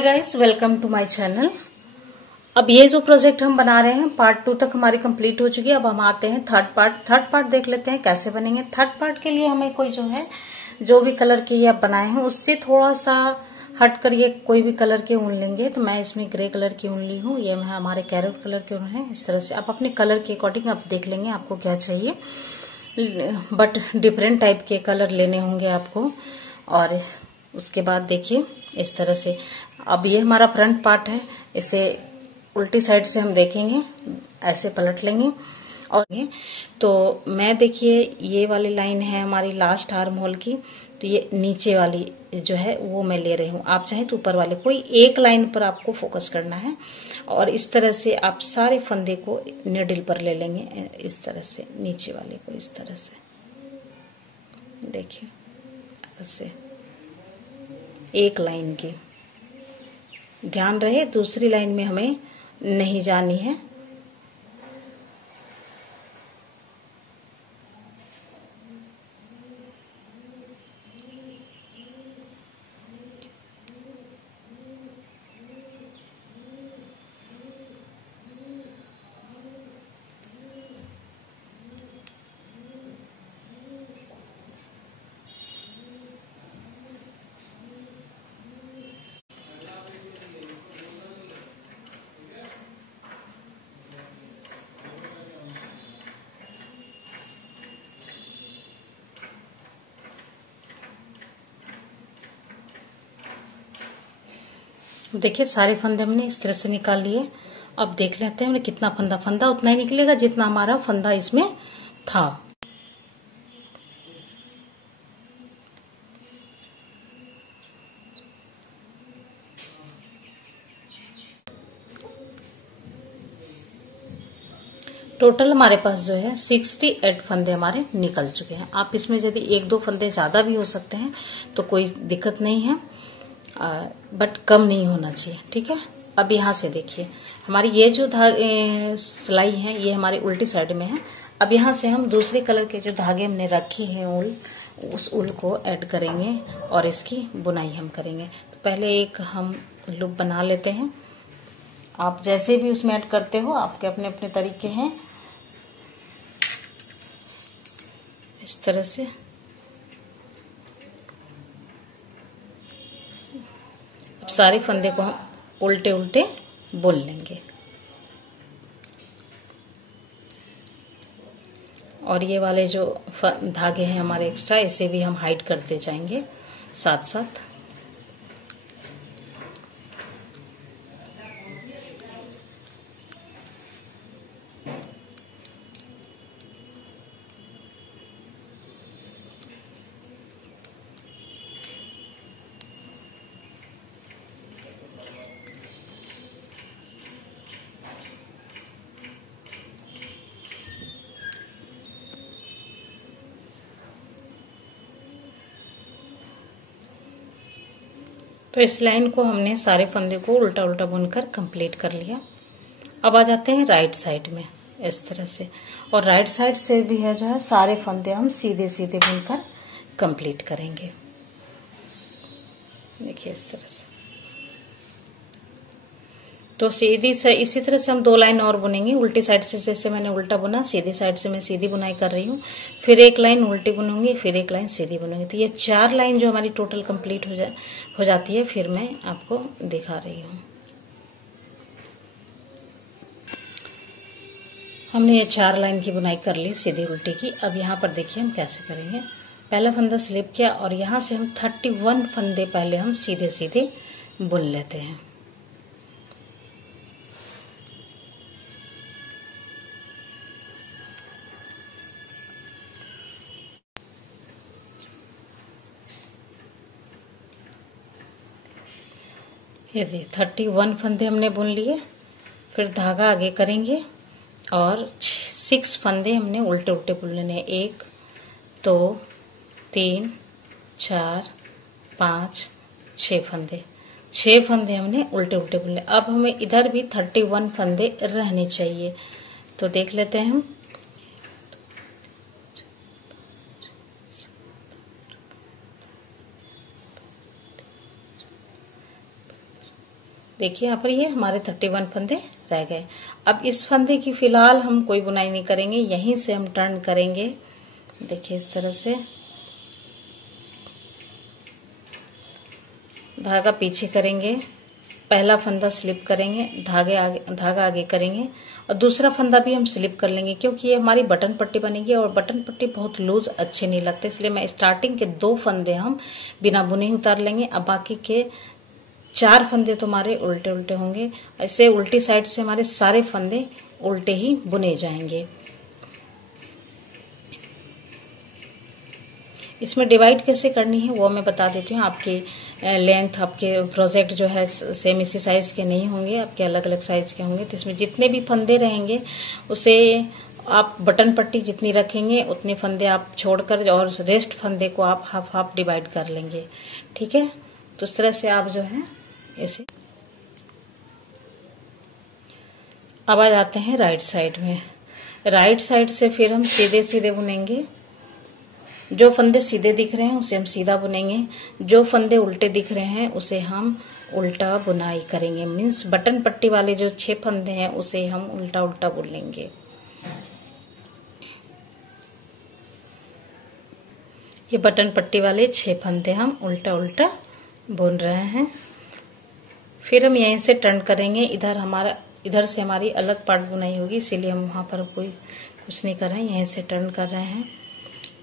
Hi guys, welcome to my channel. अब ये जो प्रोजेक्ट हम बना रहे हैं पार्ट 2 तक हमारी कंप्लीट हो चुकी है। अब हम आते हैं थर्ड पार्ट देख लेते हैं कैसे बनेंगे। थर्ड पार्ट के लिए हमें कोई जो भी कलर के ये आप बनाए हैं उससे थोड़ा सा हट कर ये कोई भी कलर के ऊन लेंगे। तो मैं इसमें ग्रे कलर की ऊन ली हूँ, ये हमारे कैरेट कलर के ऊन है। इस तरह से आप अपने कलर के अकॉर्डिंग आप देख लेंगे आपको क्या चाहिए, बट डिफरेंट टाइप के कलर लेने होंगे आपको। और उसके बाद देखिए इस तरह से अब ये हमारा फ्रंट पार्ट है, इसे उल्टी साइड से हम देखेंगे, ऐसे पलट लेंगे। और तो मैं देखिए ये वाली लाइन है हमारी लास्ट आर्म होल की, तो ये नीचे वाली जो है वो मैं ले रही हूँ। आप चाहे तो ऊपर वाले कोई एक लाइन पर आपको फोकस करना है और इस तरह से आप सारे फंदे को निडल पर ले लेंगे। इस तरह से नीचे वाले को इस तरह से देखिए, ऐसे एक लाइन की ध्यान रहे, दूसरी लाइन में हमें नहीं जानी है। देखिए सारे फंदे हमने इस तरह से निकाल लिए। अब देख लेते हैं हमने कितना फंदा उतना ही निकलेगा जितना हमारा फंदा इसमें था। टोटल हमारे पास जो है 68 फंदे हमारे निकल चुके हैं। आप इसमें यदि एक दो फंदे ज्यादा भी हो सकते हैं तो कोई दिक्कत नहीं है, बट कम नहीं होना चाहिए, ठीक है। अब यहाँ से देखिए हमारी ये जो सिलाई है ये हमारी उल्टी साइड में है। अब यहाँ से हम दूसरे कलर के जो धागे हमने रखी है ऊल, उस ऊल को ऐड करेंगे और इसकी बुनाई हम करेंगे। तो पहले एक हम लूप बना लेते हैं। आप जैसे भी उसमें ऐड करते हो आपके अपने अपने तरीके हैं। इस तरह से अब सारे फंदे को हम उल्टे उल्टे बुन लेंगे और ये वाले जो धागे हैं हमारे एक्स्ट्रा, इसे भी हम हाइड करते जाएंगे साथ साथ। तो इस लाइन को हमने सारे फंदे को उल्टा उल्टा बुनकर कंप्लीट कर लिया। अब आ जाते हैं राइट साइड में इस तरह से, और राइट साइड से भी है जो है सारे फंदे हम सीधे सीधे बुनकर कंप्लीट करेंगे। देखिए इस तरह से। तो सीधी से इसी तरह से हम दो लाइन और बुनेंगे उल्टी साइड से, जैसे मैंने उल्टा बुना सीधी साइड से मैं सीधी बुनाई कर रही हूँ, फिर एक लाइन उल्टी बुनूंगी, फिर एक लाइन सीधी बुनूंगी। तो ये 4 लाइन जो हमारी टोटल कंप्लीट हो जाती है, फिर मैं आपको दिखा रही हूँ। हमने ये 4 लाइन की बुनाई कर ली सीधी उल्टी की। अब यहाँ पर देखिए हम कैसे करेंगे। पहला फंदा स्लिप किया और यहाँ से हम 31 फंदे पहले हम सीधे सीधे बुन लेते हैं। ये 31 फंदे हमने बुन लिए, फिर धागा आगे करेंगे और 6 फंदे हमने उल्टे उल्टे बुन लेने। 1 2 3 4 5 6 फंदे, 6 फंदे हमने उल्टे उल्टे बुन लिए। अब हमें इधर भी 31 फंदे रहने चाहिए, तो देख लेते हैं हम। देखिए यहाँ पर ये हमारे 31 फंदे रह गए। अब इस फंदे की फिलहाल हम कोई बुनाई नहीं करेंगे, यहीं से हम टर्न करेंगे। देखिए इस तरह से धागा पीछे करेंगे, पहला फंदा स्लिप करेंगे, धागा आगे करेंगे और दूसरा फंदा भी हम स्लिप कर लेंगे, क्योंकि ये हमारी बटन पट्टी बनेगी और बटन पट्टी बहुत लूज अच्छे नहीं लगते, इसलिए मैं स्टार्टिंग के 2 फंदे हम बिना बुने ही उतार लेंगे। अब बाकी के 4 फंदे तो हमारे उल्टे उल्टे होंगे। ऐसे उल्टी साइड से हमारे सारे फंदे उल्टे ही बुने जाएंगे। इसमें डिवाइड कैसे करनी है वो मैं बता देती हूँ। आपकी लेंथ, आपके प्रोजेक्ट जो है सेम इसी साइज के नहीं होंगे, आपके अलग अलग साइज के होंगे। तो इसमें जितने भी फंदे रहेंगे उसे आप बटन पट्टी जितनी रखेंगे उतने फंदे आप छोड़कर और रेस्ट फंदे को आप हाफ हाफ डिवाइड कर लेंगे। ठीक है, तो इस तरह से आप जो है इसे। अब आ जाते हैं राइट साइड में। राइट साइड से फिर हम सीधे सीधे बुनेंगे। जो फंदे सीधे दिख रहे हैं उसे हम सीधा बुनेंगे, जो फंदे उल्टे दिख रहे हैं उसे हम उल्टा बुनाई करेंगे। मीन्स बटन पट्टी वाले जो 6 फंदे हैं उसे हम उल्टा उल्टा बुन लेंगे। ये बटन पट्टी वाले 6 फंदे हम उल्टा उल्टा बुन रहे हैं। फिर हम यहीं से टर्न करेंगे। इधर से हमारी अलग पार्ट बुनाई होगी, इसीलिए हम वहां पर कोई कुछ नहीं कर रहे हैं, यहीं से टर्न कर रहे हैं।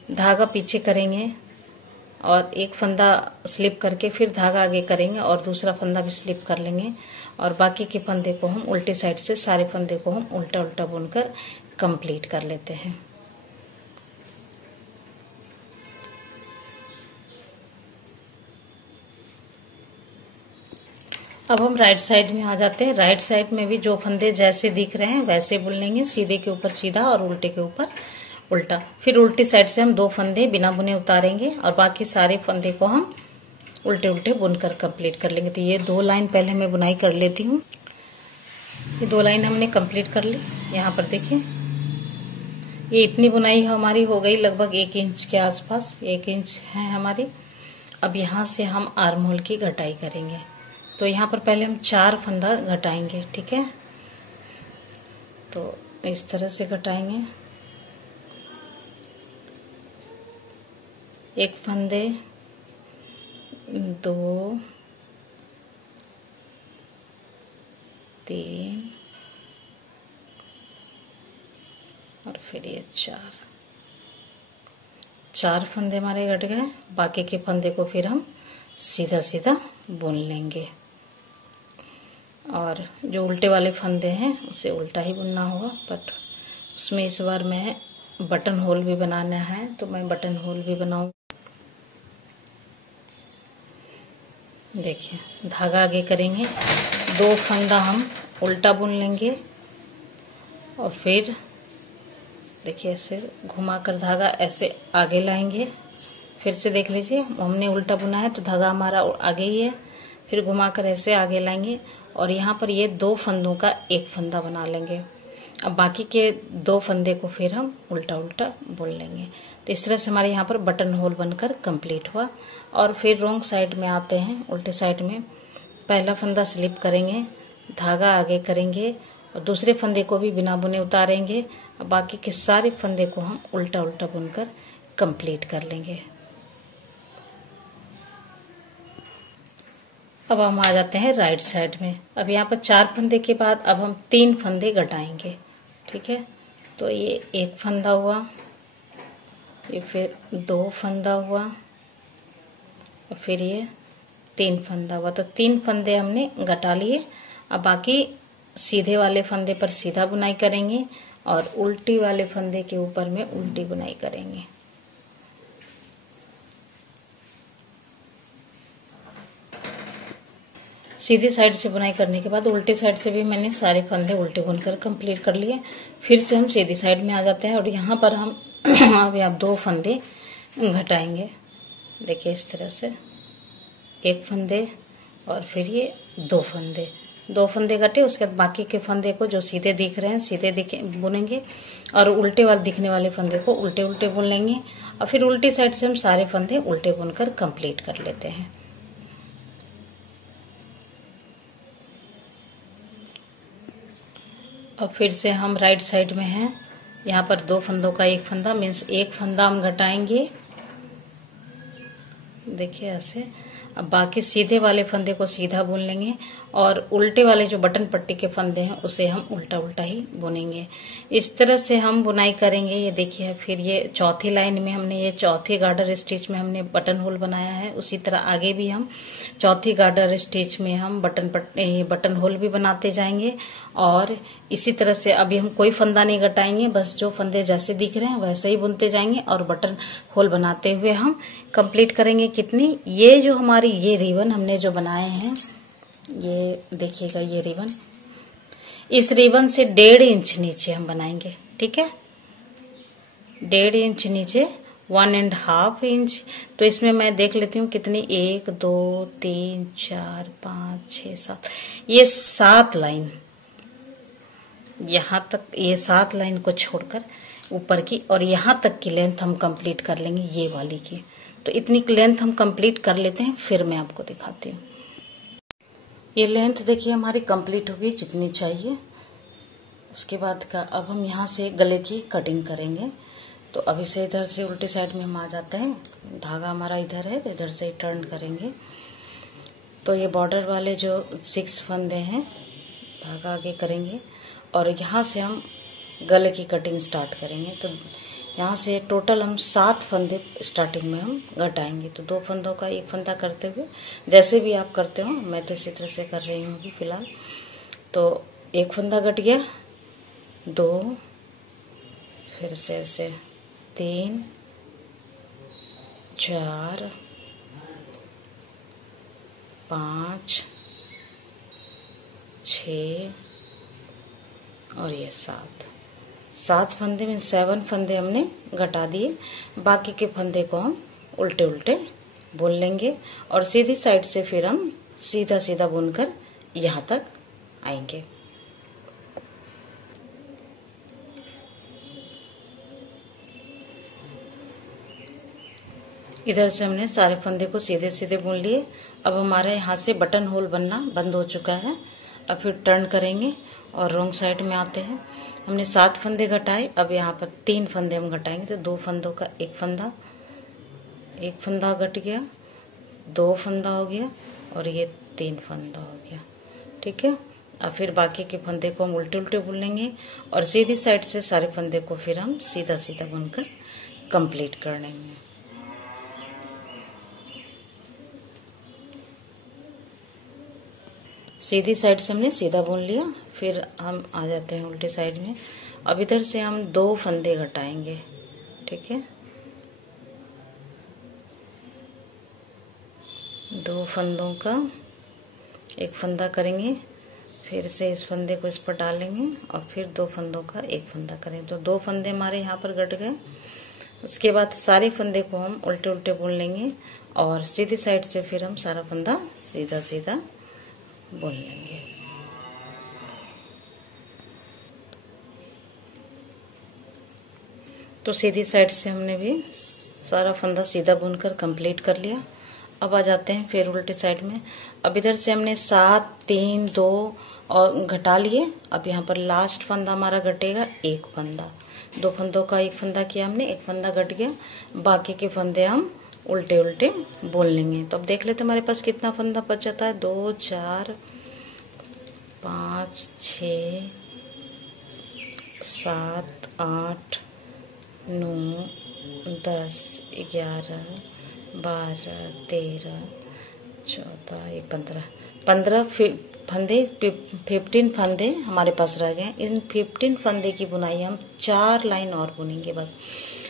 धागा पीछे करेंगे और एक फंदा स्लिप करके फिर धागा आगे करेंगे और दूसरा फंदा भी स्लिप कर लेंगे और बाकी के फंदे को हम उल्टे साइड से सारे फंदे को हम उल्टा उल्टा बुनकर कंप्लीट कर लेते हैं। अब हम राइट साइड में आ जाते हैं। राइट साइड में भी जो फंदे जैसे दिख रहे हैं वैसे बुन लेंगे, सीधे के ऊपर सीधा और उल्टे के ऊपर उल्टा। फिर उल्टी साइड से हम 2 फंदे बिना बुने उतारेंगे और बाकी सारे फंदे को हम उल्टे उल्टे बुनकर कंप्लीट कर लेंगे। तो ये 2 लाइन पहले मैं बुनाई कर लेती हूँ। ये 2 लाइन हमने कंप्लीट कर ली। यहाँ पर देखिए ये इतनी बुनाई हमारी हो गई, लगभग 1 इंच के आसपास, 1 इंच है हमारी। अब यहाँ से हम आर्म होल की घटाई करेंगे। तो यहाँ पर पहले हम 4 फंदा घटाएंगे। ठीक है, तो इस तरह से घटाएंगे। 1 फंदे, 2, 3 और फिर ये 4 फंदे हमारे घट गए। बाकी के फंदे को फिर हम सीधा सीधा बुन लेंगे और जो उल्टे वाले फंदे हैं उसे उल्टा ही बुनना होगा। बट उसमें इस बार मैं बटन होल भी बनाना है, तो मैं बटन होल भी बनाऊंगी। देखिए धागा आगे करेंगे, 2 फंदा हम उल्टा बुन लेंगे और फिर देखिए ऐसे घुमाकर धागा ऐसे आगे लाएंगे। फिर से देख लीजिए, हमने उल्टा बुना है तो धागा हमारा आगे ही है। फिर घुमाकर ऐसे आगे लाएंगे और यहाँ पर ये 2 फंदों का 1 फंदा बना लेंगे। अब बाकी के 2 फंदे को फिर हम उल्टा उल्टा बुन लेंगे। तो इस तरह से हमारे यहाँ पर बटन होल बनकर कंप्लीट हुआ। और फिर रॉन्ग साइड में आते हैं, उल्टे साइड में पहला फंदा स्लिप करेंगे, धागा आगे करेंगे और दूसरे फंदे को भी बिना बुने उतारेंगे। अब बाकी के सारे फंदे को हम उल्टा उल्टा बुनकर कंप्लीट कर लेंगे। अब हम आ जाते हैं राइट साइड में। अब यहाँ पर 4 फंदे के बाद अब हम 3 फंदे घटाएंगे। ठीक है, तो ये 1 फंदा हुआ, ये फिर 2 फंदा हुआ और फिर ये 3 फंदा हुआ। तो 3 फंदे हमने घटा लिए। अब बाकी सीधे वाले फंदे पर सीधा बुनाई करेंगे और उल्टी वाले फंदे के ऊपर में उल्टी बुनाई करेंगे। सीधी साइड से बुनाई करने के बाद उल्टी साइड से भी मैंने सारे फंदे उल्टे बुनकर कंप्लीट कर लिए। फिर से हम सीधी साइड में आ जाते हैं और यहाँ पर हम अभी आप 2 फंदे घटाएंगे। देखिए इस तरह से 1 फंदे और फिर ये 2 फंदे घटे। उसके बाद बाकी के फंदे को जो सीधे दिख रहे हैं सीधे बुनेंगे और उल्टे वाले दिखने वाले फंदे को उल्टे उल्टे बुन लेंगे और फिर उल्टी साइड से हम सारे फंदे उल्टे बुनकर कंप्लीट कर लेते हैं। अब फिर से हम राइट साइड में हैं, यहाँ पर 2 फंदों का एक फंदा, मीन्स एक फंदा हम घटाएंगे, देखिए ऐसे। अब बाकी सीधे वाले फंदे को सीधा बुन लेंगे और उल्टे वाले जो बटन पट्टी के फंदे हैं उसे हम उल्टा उल्टा ही बुनेंगे। इस तरह से हम बुनाई करेंगे। ये देखिए, फिर ये चौथी लाइन में हमने ये चौथी गार्डर स्टिच में हमने बटन होल बनाया है, उसी तरह आगे भी हम चौथी गार्डर स्टिच में हम बटन होल भी बनाते जाएंगे। और इसी तरह से अभी हम कोई फंदा नहीं घटाएंगे, बस जो फंदे जैसे दिख रहे हैं वैसे ही बुनते जाएंगे और बटन होल बनाते हुए हम कंप्लीट करेंगे। कितनी, ये जो हमारी ये रिबन हमने जो बनाए हैं, ये देखिएगा, ये रिबन, इस रिबन से 1.5 इंच नीचे हम बनाएंगे, ठीक है, 1.5 इंच नीचे, 1.5 इंच। तो इसमें मैं देख लेती हूँ कितनी, 1 2 3 4 5 6 7, ये 7 लाइन, यहाँ तक ये 7 लाइन को छोड़कर ऊपर की, और यहाँ तक की लेंथ हम कंप्लीट कर लेंगे ये वाली की। तो इतनी लेंथ हम कंप्लीट कर लेते हैं, फिर मैं आपको दिखाती हूँ। ये लेंथ देखिए हमारी कंप्लीट होगी जितनी चाहिए। उसके बाद का अब हम यहाँ से गले की कटिंग करेंगे। तो अभी से इधर से उल्टी साइड में हम आ जाते हैं, धागा हमारा इधर है तो इधर से टर्न करेंगे। तो ये बॉर्डर वाले जो 6 फंदे हैं, धागा आगे करेंगे और यहाँ से हम गले की कटिंग स्टार्ट करेंगे। तो यहाँ से टोटल हम 7 फंदे स्टार्टिंग में हम घटाएंगे। तो 2 फंदों का एक फंदा करते हुए, जैसे भी आप करते हो, मैं तो इसी तरह से कर रही हूँ अभी फिलहाल। तो एक फंदा घट गया, 2, फिर से ऐसे 3 4 5 6 और ये 7 फंदे में 7 फंदे हमने घटा दिए। बाकी के फंदे को हम उल्टे उल्टे बुन लेंगे और सीधी साइड से फिर हम सीधा सीधा बुनकर यहाँ तक आएंगे। इधर से हमने सारे फंदे को सीधे सीधे बुन लिए। अब हमारे यहाँ से बटन होल बनना बंद हो चुका है। अब फिर टर्न करेंगे और रॉन्ग साइड में आते हैं। हमने 7 फंदे घटाए, अब यहाँ पर 3 फंदे हम घटाएंगे। तो 2 फंदों का एक फंदा घट गया, 2 फंदा हो गया और ये 3 फंदा हो गया, ठीक है। अब फिर बाकी के फंदे को हम उल्टे उल्टे बुन लेंगे और सीधी साइड से सारे फंदे को फिर हम सीधा सीधा बुनकर कंप्लीट कर लेंगे। सीधी साइड से हमने सीधा बुन लिया, फिर हम आ जाते हैं उल्टी साइड में। अब इधर से हम 2 फंदे घटाएंगे, ठीक है, 2 फंदों का एक फंदा करेंगे, फिर से इस फंदे को इस पर डालेंगे और फिर 2 फंदों का एक फंदा करेंगे। तो 2 फंदे हमारे यहाँ पर घट गए। उसके बाद सारे फंदे को हम उल्टे उल्टे बुन लेंगे और सीधी साइड से फिर हम सारा फंदा सीधा सीधा बुन लेंगे। तो सीधी साइड से हमने भी सारा फंदा सीधा बुनकर कंप्लीट कर लिया। अब आ जाते हैं फिर उल्टी साइड में। अब इधर से हमने 7 3 2 और घटा लिए। अब यहाँ पर लास्ट फंदा हमारा घटेगा, एक फंदा। 2 फंदों का एक फंदा किया हमने, एक फंदा घट गया। बाकी के फंदे हम उल्टे उल्टे बुन लेंगे। तो अब देख लेते हमारे पास कितना फंदा बच जाता है। 2 4 5 6 7 8 9 10 11 12 13 14 15 फंदे, 15 फंदे हमारे पास रह गए। इन 15 फंदे की बुनाई हम 4 लाइन और बुनेंगे बस।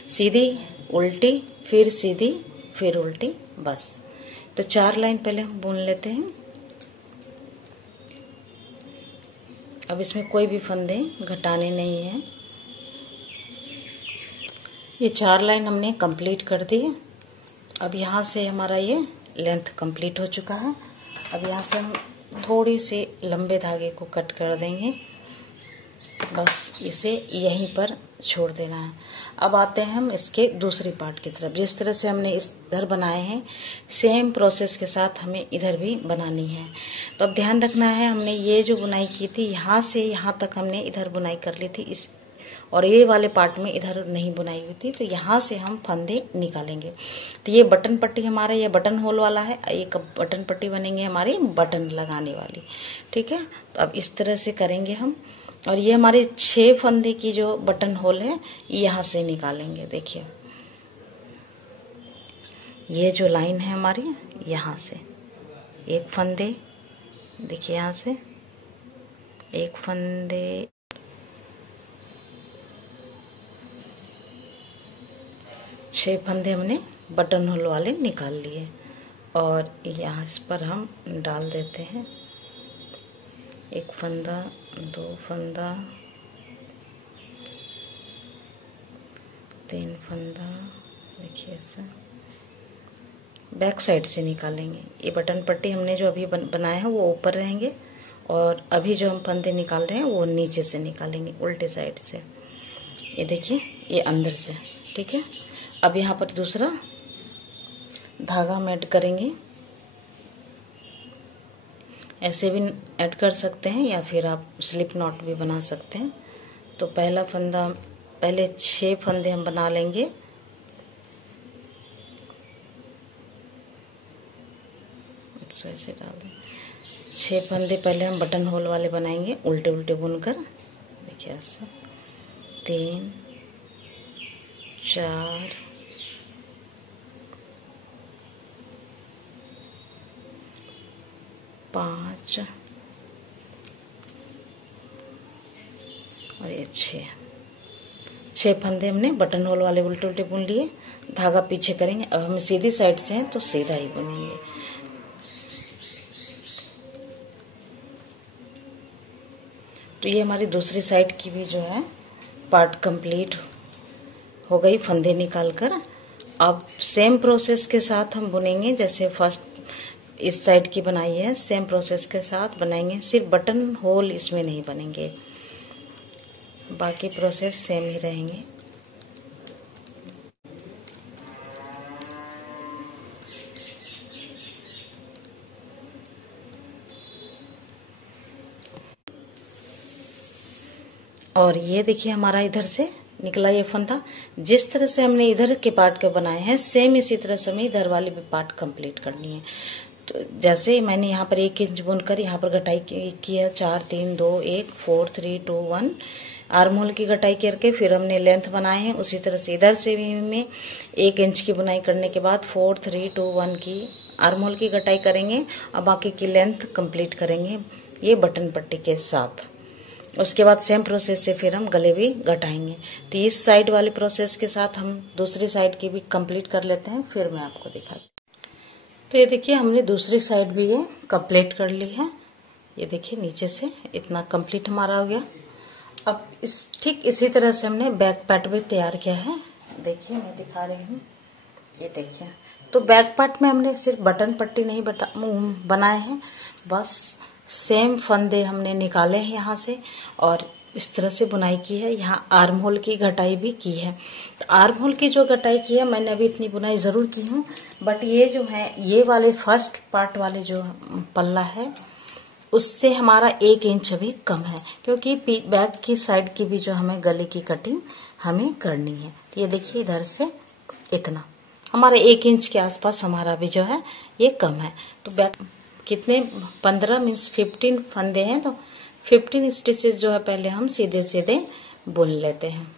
सीधी उल्टी फिर सीधी फिर उल्टी, बस। तो 4 लाइन पहले हम बुन लेते हैं। अब इसमें कोई भी फंदे घटाने नहीं है। ये 4 लाइन हमने कंप्लीट कर दी। अब यहाँ से हमारा ये लेंथ कंप्लीट हो चुका है। अब यहाँ से हम थोड़ी से लंबे धागे को कट कर देंगे, बस इसे यहीं पर छोड़ देना है। अब आते हैं हम इसके दूसरी पार्ट की तरफ। जिस तरह से हमने इधर बनाए हैं, सेम प्रोसेस के साथ हमें इधर भी बनानी है। तो अब ध्यान रखना है, हमने ये जो बुनाई की थी यहाँ से यहाँ तक हमने इधर बुनाई कर ली थी इस, और ये वाले पार्ट में इधर नहीं बुनाई हुई थी, तो यहाँ से हम फंदे निकालेंगे। तो ये बटन पट्टी हमारा, ये बटन होल वाला है, एक बटन पट्टी बनेंगे हमारी बटन लगाने वाली, ठीक है। तो अब इस तरह से करेंगे हम, और ये हमारे 6 फंदे की जो बटन होल है यहाँ से निकालेंगे। देखिए ये जो लाइन है हमारी, यहाँ से एक फंदे, देखिए यहाँ से एक फंदे, 6 फंदे हमने बटन होल वाले निकाल लिए, और यहाँ इस पर हम डाल देते हैं एक फंदा, 2 फंदा, 3 फंदा। देखिए ऐसा बैक साइड से निकालेंगे। ये बटन पट्टी हमने जो अभी बनाए हैं वो ऊपर रहेंगे, और अभी जो हम फंदे निकाल रहे हैं वो नीचे से निकालेंगे, उल्टे साइड से। ये देखिए ये अंदर से, ठीक है। अब यहाँ पर दूसरा धागा हम ऐड करेंगे, ऐसे भी ऐड कर सकते हैं या फिर आप स्लिप नॉट भी बना सकते हैं। तो पहला फंदा, पहले 6 फंदे हम बना लेंगे, ऐसे डाल दें। 6 फंदे पहले हम बटन होल वाले बनाएंगे, उल्टे उल्टे बुनकर। देखिए ऐसा 3 4 5 और ये 6 फंदे हमने बटन होल वाले उल्टे उल्टे बुन लिए। धागा पीछे करेंगे। अब हम सीधी साइड से हैं तो सीधा ही बुनेंगे। तो ये हमारी दूसरी साइड की भी जो है पार्ट कंप्लीट हो गई फंदे निकालकर। अब सेम प्रोसेस के साथ हम बुनेंगे, जैसे फर्स्ट इस साइड की बनाई है, सेम प्रोसेस के साथ बनाएंगे। सिर्फ बटन होल इसमें नहीं बनेंगे, बाकी प्रोसेस सेम ही रहेंगे। और ये देखिए हमारा इधर से निकला ये फंदा। जिस तरह से हमने इधर के पार्ट के बनाए हैं, सेम इसी तरह से हमें इधर वाले भी पार्ट कंप्लीट करनी है। तो जैसे मैंने यहाँ पर 1 इंच बुनकर यहाँ पर घटाई की है, 4 3 2 1 4 3 2 1 आर्म होल की घटाई करके फिर हमने लेंथ बनाए हैं। उसी तरह से इधर से भी हमें 1 इंच की बुनाई करने के बाद 4 3 2 1 की आर्म होल की घटाई करेंगे और बाकी की लेंथ कंप्लीट करेंगे ये बटन पट्टी के साथ। उसके बाद सेम प्रोसेस से फिर हम गले भी घटाएंगे। तो इस साइड वाले प्रोसेस के साथ हम दूसरी साइड की भी कंप्लीट कर लेते हैं, फिर मैं आपको दिखाती। तो ये देखिए हमने दूसरी साइड भी ये कंप्लीट कर ली है। ये देखिए नीचे से इतना कंप्लीट हमारा हो गया। अब ठीक इसी तरह से हमने बैक पार्ट भी तैयार किया है। देखिए मैं दिखा रही हूँ, ये देखिए। तो बैक पार्ट में हमने सिर्फ बटन पट्टी नहीं बनाए हैं, बस सेम फंदे हमने निकाले हैं यहाँ से और इस तरह से बुनाई की है। यहाँ आर्म होल की घटाई भी की है। तो आर्म होल की जो घटाई की है मैंने अभी इतनी बुनाई जरूर की हूँ, बट ये जो है ये वाले फर्स्ट पार्ट वाले जो पल्ला है उससे हमारा 1 इंच अभी कम है, क्योंकि बैक की साइड की भी जो हमें गले की कटिंग हमें करनी है। तो ये देखिए इधर से इतना हमारा 1 इंच के आसपास हमारा भी जो है ये कम है। तो बैक कितने 15 मीन्स 15 फंदे हैं, तो 15 स्टिचेस जो है पहले हम सीधे सीधे बुन लेते हैं।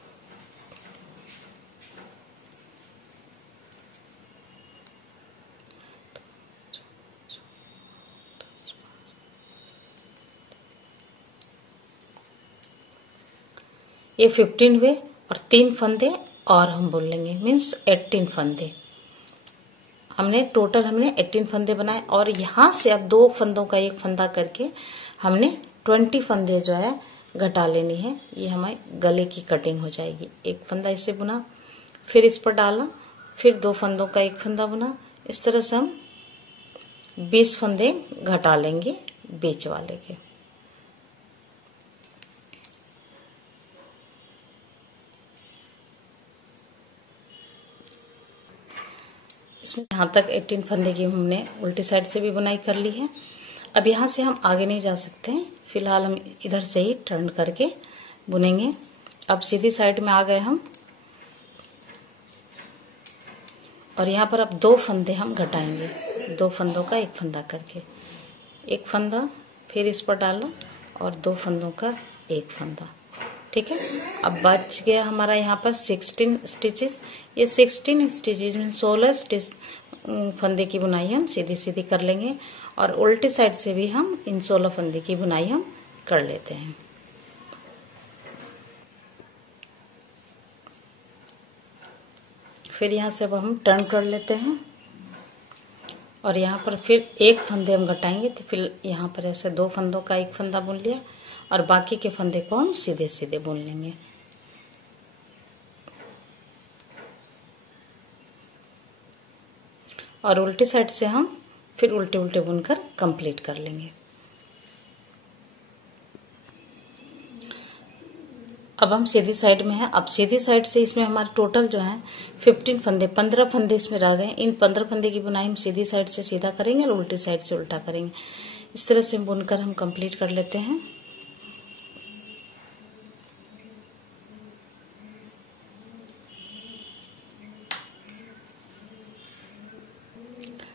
ये 15 हुए और 3 फंदे और हम बुन लेंगे, मीन्स 18 फंदे हमने टोटल 18 फंदे बनाए। और यहाँ से अब 2 फंदों का 1 फंदा करके हमने 20 फंदे जो है घटा लेनी है। ये हमारे गले की कटिंग हो जाएगी। 1 फंदा इसे बुना, फिर इस पर डाला, फिर 2 फंदों का 1 फंदा बुना। इस तरह से हम 20 फंदे घटा लेंगे बीच वाले के। इसमें यहाँ तक 18 फंदे की हमने उल्टी साइड से भी बुनाई कर ली है। अब यहाँ से हम आगे नहीं जा सकते हैं, फिलहाल हम इधर से ही टर्न करके बुनेंगे। अब सीधी साइड में आ गए हम, और यहाँ पर अब 2 फंदे हम घटाएंगे, 2 फंदों का एक फंदा करके, एक फंदा फिर इस पर डाला और 2 फंदों का एक फंदा। ठीक है, अब बच गया हमारा यहाँ पर 16 स्टिचेस। ये 16 स्टिचेस में 16 फंदे की बुनाई हम सीधी सीधी कर लेंगे, और उल्टी साइड से भी हम इन 16 फंदे की बुनाई हम कर लेते हैं। फिर यहाँ से अब हम टर्न कर लेते हैं, और यहाँ पर फिर एक फंदे हम घटाएंगे, तो फिर यहाँ पर ऐसे 2 फंदों का एक फंदा बुन लिया, और बाकी के फंदे को हम सीधे सीधे बुन लेंगे। और उल्टी साइड से हम फिर उल्टे उल्टे बुनकर कंप्लीट कर लेंगे। अब हम सीधी साइड में हैं। अब सीधी साइड से इसमें हमारे टोटल जो है 15 फंदे इसमें रह गए। इन 15 फंदे की बुनाई हम सीधी साइड से सीधा करेंगे और उल्टी साइड से उल्टा करेंगे। इस तरह से बुनकर हम कंप्लीट कर लेते हैं।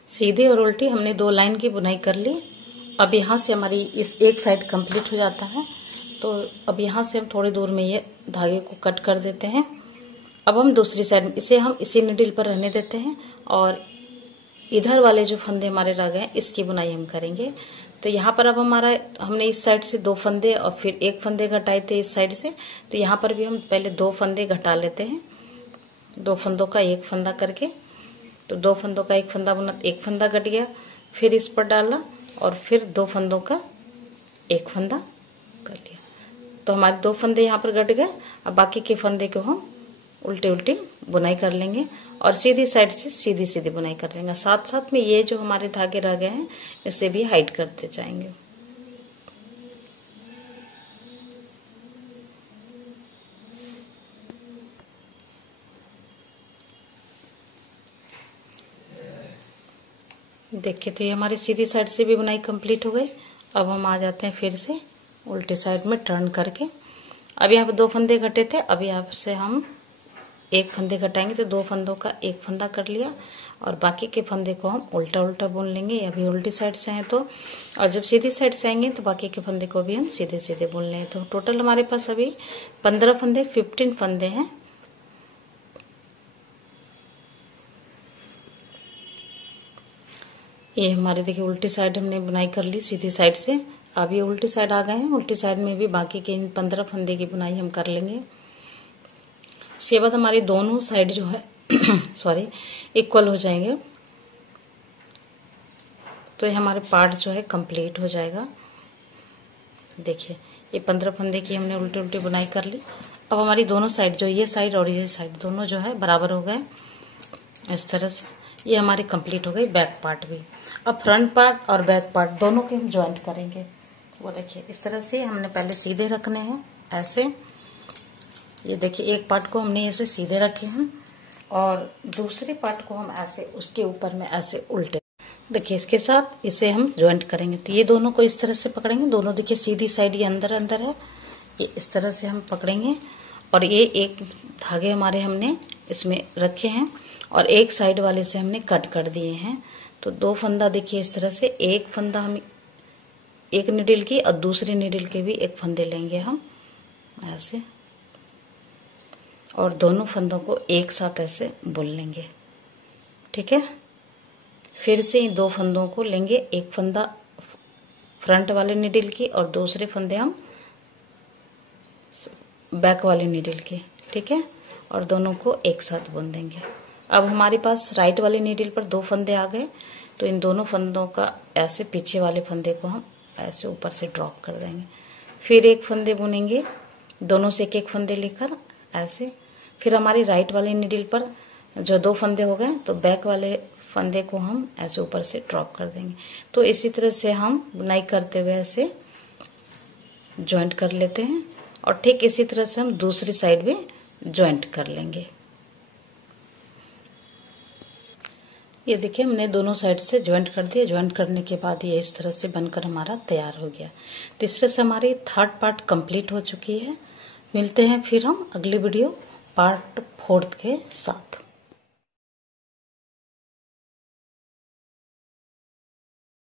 सीधी और उल्टी हमने 2 लाइन की बुनाई कर ली। अब यहाँ से हमारी इस एक साइड कंप्लीट हो जाता है, तो अब यहाँ से हम थोड़ी दूर में ये धागे को कट कर देते हैं। अब हम दूसरी साइड इसे हम इसी नीडल पर रहने देते हैं, और इधर वाले जो फंदे हमारे रह गए इसकी बुनाई हम करेंगे। तो यहाँ पर अब हमने इस साइड से 2 फंदे और फिर एक फंदे घटाए थे इस साइड से, तो यहाँ पर भी हम पहले 2 फंदे घटा लेते हैं, 2 फंदों का एक फंदा करके। तो 2 फंदों का एक फंदा बुना, एक फंदा कट गया, फिर इस पर डाला और फिर 2 फंदों का एक फंदा कर लिया। तो हमारे 2 फंदे यहाँ पर कट गए। अब बाकी के फंदे को हम उल्टे उल्टे बुनाई कर लेंगे और सीधी साइड से सीधी सीधी बुनाई कर लेंगे। साथ साथ में ये जो हमारे धागे रह गए हैं इसे भी हाइड करते जाएंगे। देखिए, तो ये हमारी सीधी साइड से भी बुनाई कंप्लीट हो गई। अब हम आ जाते हैं फिर से उल्टी साइड में टर्न करके। अब यहाँ पे 2 फंदे घटे थे, अब यहाँ से हम एक फंदे घटाएंगे, तो 2 फंदों का एक फंदा कर लिया और बाकी के फंदे को हम उल्टा उल्टा बुन लेंगे। अभी उल्टी साइड से हैं तो, और जब सीधी साइड से आएंगे तो बाकी के फंदे को भी हम सीधे सीधे बुन लेंगे। तो टोटल हमारे पास अभी 15 फंदे 15 फंदे हैं। ये हमारे देखिए उल्टी साइड हमने बुनाई कर ली सीधी साइड से। अब ये उल्टी साइड आ गए हैं, उल्टी साइड में भी बाकी के इन 15 फंदे की बुनाई हम कर लेंगे। इसके बाद हमारी दोनों साइड जो है सॉरी इक्वल हो जाएंगे, तो ये हमारे पार्ट जो है कंप्लीट हो जाएगा। देखिए, ये 15 फंदे की हमने उल्टी उल्टी बुनाई कर ली। अब हमारी दोनों साइड जो ये साइड और ये साइड दोनों जो है बराबर हो गए। इस तरह से ये हमारी कंप्लीट हो गई बैक पार्ट भी। अब फ्रंट पार्ट और बैक पार्ट दोनों के हम ज्वाइंट करेंगे। वो देखिए इस तरह से हमने पहले सीधे रखने हैं ऐसे। ये देखिए एक पार्ट को हमने ऐसे सीधे रखे हैं और दूसरे पार्ट को हम ऐसे उसके ऊपर में ऐसे उल्टे। देखिए इसके साथ इसे हम ज्वाइंट करेंगे। तो ये दोनों को इस तरह से पकड़ेंगे, दोनों देखिए सीधी साइड ये अंदर अंदर है, ये इस तरह से हम पकड़ेंगे। और ये एक धागे हमारे हमने इसमें रखे हैं और एक साइड वाले से हमने कट कर दिए हैं। तो 2 फंदा देखिए इस तरह से, एक फंदा हम एक नीडल की और दूसरी नीडल के भी एक फंदे लेंगे हम ऐसे, और दोनों फंदों को एक साथ ऐसे बुन लेंगे। ठीक है, फिर से इन 2 फंदों को लेंगे, एक फंदा फ्रंट वाले नीडल की और दूसरे फंदे हम बैक वाले नीडल के। ठीक है, और दोनों को एक साथ बुन देंगे। अब हमारे पास राइट वाली नीडल पर 2 फंदे आ गए, तो इन दोनों फंदों का ऐसे पीछे वाले फंदे को हम ऐसे ऊपर से ड्रॉप कर देंगे। फिर एक फंदे बुनेंगे, दोनों से एक एक फंदे लेकर ऐसे। फिर हमारी राइट वाली नीडल पर जो 2 फंदे हो गए, तो बैक वाले फंदे को हम ऐसे ऊपर से ड्रॉप कर देंगे। तो इसी तरह से हम बुनाई करते हुए ऐसे ज्वाइंट कर लेते हैं, और ठीक इसी तरह से हम दूसरी साइड भी ज्वाइंट कर लेंगे। ये देखिए हमने दोनों साइड से ज्वाइंट कर दिया। ज्वाइंट करने के बाद ये इस तरह से बनकर हमारा तैयार हो गया। तो इस तरह से हमारी थर्ड पार्ट कंप्लीट हो चुकी है। मिलते हैं फिर हम अगली वीडियो पार्ट 4 के साथ।